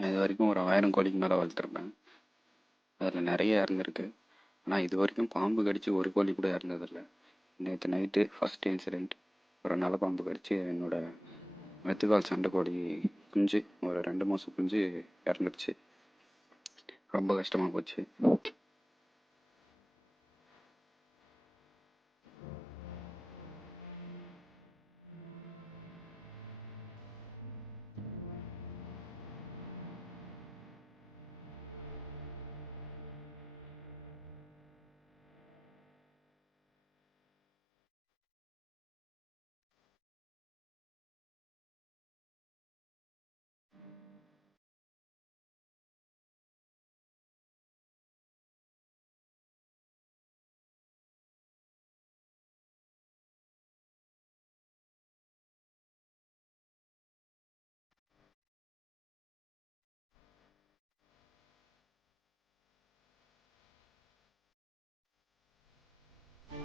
நான் இது வரைக்கும் ஒரு 1000 கோழிக்கு மேலே வளர்த்துருப்பேன். அதில் நிறைய இறந்துருக்கு. ஆனால் இது வரைக்கும் பாம்பு கடிச்சு ஒரு கோழி கூட இறந்ததில்லை. நேற்று நைட்டு ஃபஸ்ட் இன்சிடெண்ட். ஒரு நல்ல பாம்பு கடிச்சு என்னோட வெத்துக்கால் சண்டை கோழி குஞ்சு, ஒரு 2 மாதம் குஞ்சு இறந்துருச்சு. ரொம்ப கஷ்டமாக போச்சு.